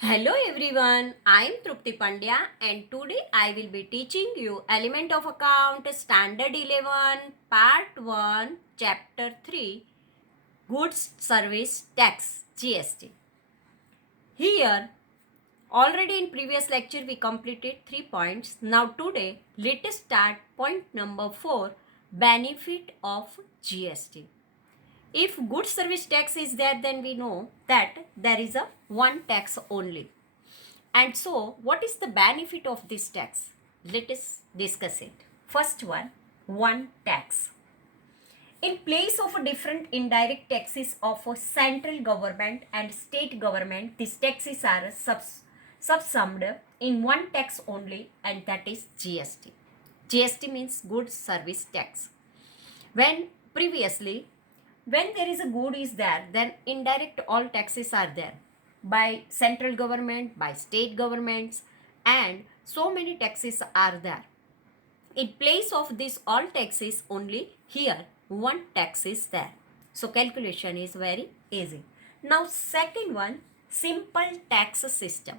Hello everyone, I am Trupti Pandya and today I will be teaching you Element of Account Standard 11 Part 1 Chapter 3 Goods Service Tax GST. Here already in previous lecture we completed 3 points. Now today let us start point number 4 Benefit of GST. If goods service tax is there, then we know that there is a one tax only. And so, what is the benefit of this tax? Let us discuss it. First one tax. In place of different indirect taxes of central government and state government, these taxes are subsumed in one tax only, and that is GST. GST means goods service tax. When previously, when there is a good is there, then indirect all taxes are there by central government, by state governments, and so many taxes are there. In place of this all taxes only, here one tax is there. So calculation is very easy. Now second one, simple tax system.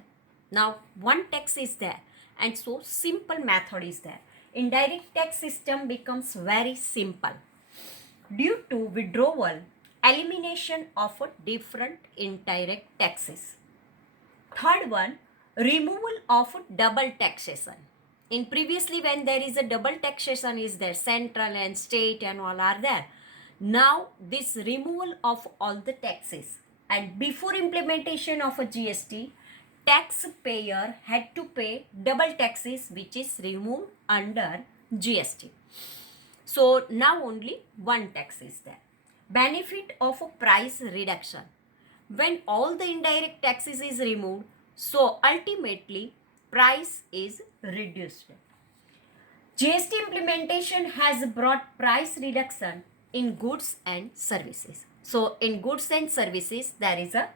Now one tax is there, and so simple method is there. Indirect tax system becomes very simple due to withdrawal, elimination of different indirect taxes. Third one, removal of double taxation. In previously when there is a double taxation is there, central and state and all are there. Now this removal of all the taxes, and before implementation of a GST, taxpayer had to pay double taxes which is removed under GST. So now only one tax is there. Benefit of a price reduction. When all the indirect taxes is removed, so ultimately price is reduced. GST implementation has brought price reduction in goods and services. So in goods and services there is a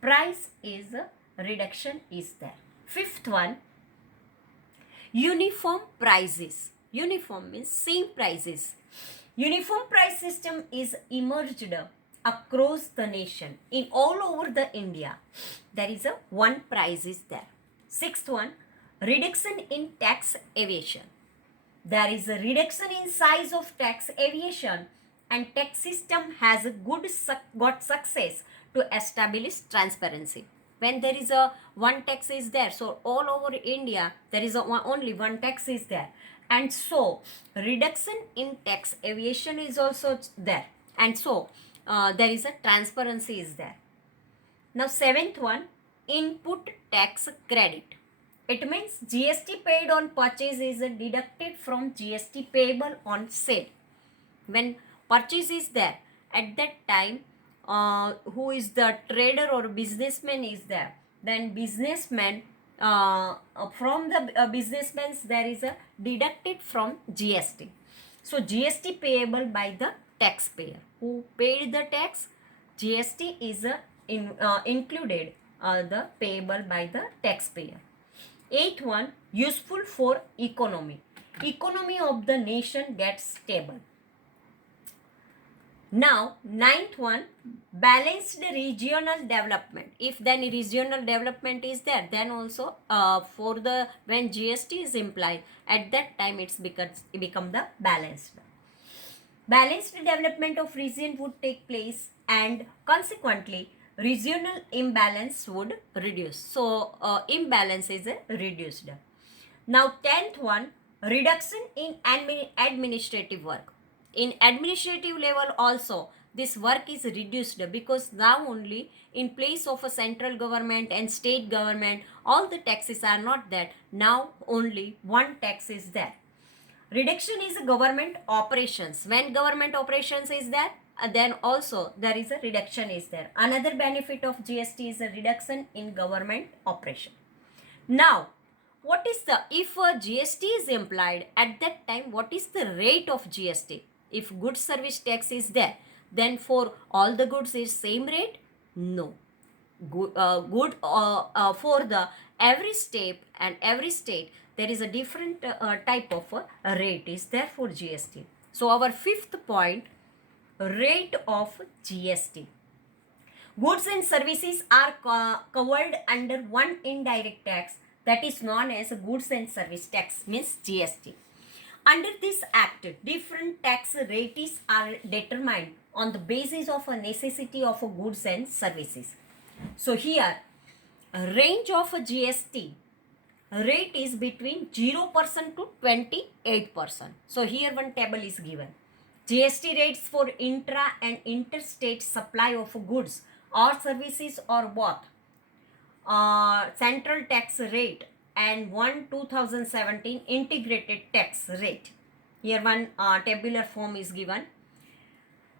price is a reduction is there. Fifth one, uniform prices. Uniform means same prices. Uniform price system is emerged across the nation in all over the India. There is a one price is there. Sixth one, reduction in tax evasion. There is a reduction in size of tax evasion, and tax system has a got success to establish transparency. When there is a one tax is there, so all over India there is only one tax is there, and so reduction in tax evasion is also there, and so there is a transparency is there. Now seventh one, input tax credit. It means GST paid on purchase is deducted from GST payable on sale. When purchase is there, at that time who is the trader or businessman is there, then businessman from the businessman's there is a deducted from GST. So GST payable by the taxpayer who paid the tax, GST is included the payable by the taxpayer. Eighth one, useful for economy. Economy of the nation gets stable. Now, ninth one, balanced regional development. If then regional development is there, then also for the when GST is implied, at that time it become the balanced. Balanced development of region would take place, and consequently regional imbalance would reduce. So imbalance is reduced. Now 10th one, reduction in administrative work. In administrative level also this work is reduced, because now only in place of a central government and state government all the taxes are not there. Now only one tax is there. Reduction is government operations. When government operations is there, then also there is a reduction is there. Another benefit of GST is a reduction in government operation. Now, what is the, if a GST is implied, at that time what is the rate of GST? If goods service tax is there, then for all the goods is same rate? No. For the every state and every state there is a different type of rate is there for GST. So our fifth point, rate of GST. Goods and services are covered under one indirect tax, that is known as goods and service tax, means GST. Under this act, different tax rates are determined on the basis of a necessity of goods and services. So here, a range of a GST rate is between 0% to 28%. So here one table is given. GST rates for intra and interstate supply of goods or services or both. Central tax rate and 2017 integrated tax rate. Here one tabular form is given.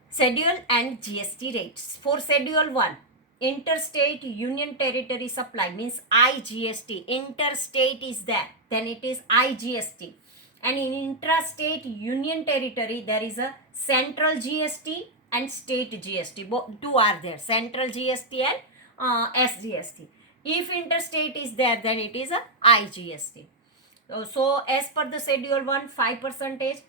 Schedule and GST rates. For Schedule 1, interstate union territory supply means IGST. Interstate is there, then it is IGST. And in intrastate union territory, there is a central GST and state GST. Both two are there, central GST and SGST. If interstate is there, then it is a IGST. So as per the Schedule 1, 5%,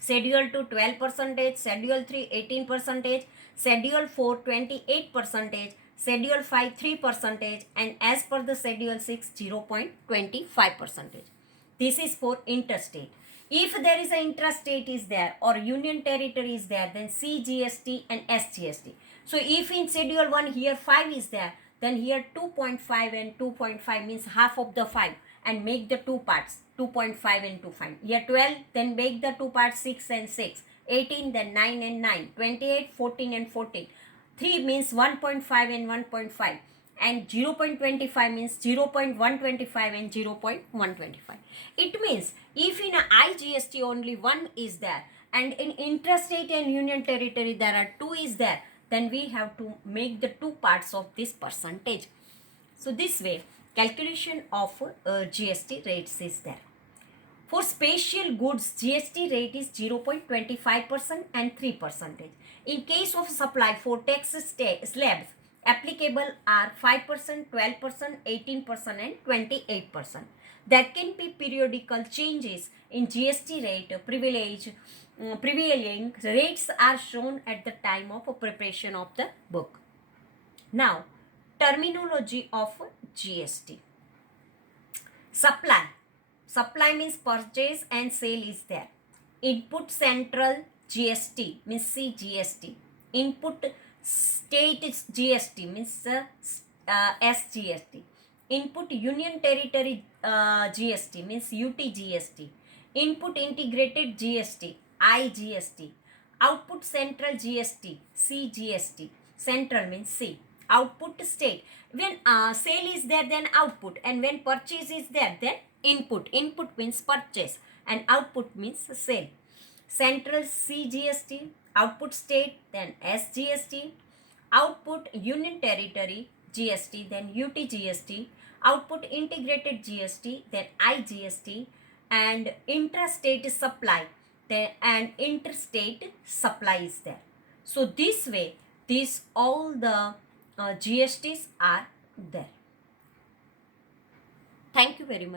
Schedule 2, 12%, Schedule 3, 18%, Schedule 4, 28%, Schedule 5, 3%, and as per the Schedule 6, 0.25%. This is for interstate. If there is an intrastate is there or union territory is there, then CGST and SGST. So if in Schedule 1 here 5 is there, then here 2.5 and 2.5 means half of the 5 and make the two parts 2.5 and 2.5. Here 12, then make the two parts 6 and 6. 18, then 9 and 9. 28, 14 and 14. 3 means 1.5 and 1.5. And 0.25 means 0.125 and 0.125. It means if in a IGST only 1 is there and in intrastate and union territory there are 2 is there, then we have to make the two parts of this percentage. So this way calculation of GST rates is there. For special goods, GST rate is 0.25% and 3%. In case of supply for tax slabs, applicable are 5%, 12%, 18% and 28%. There can be periodical changes in GST rate. Prevailing rates are shown at the time of preparation of the book. Now, terminology of GST. Supply means purchase and sale is there. Input central GST means CGST. Input state GST means SGST. Input union territory GST means UTGST. Input integrated GST IGST. Output central GST CGST. Central means C. Output state. When sale is there, then output, and when purchase is there, then input. Input means purchase and output means sale. Central CGST, output state, then SGST, output union territory GST, then UTGST, output integrated GST, then IGST, and intrastate supply, then and interstate supply is there. So this way, these all the GSTs are there. Thank you very much.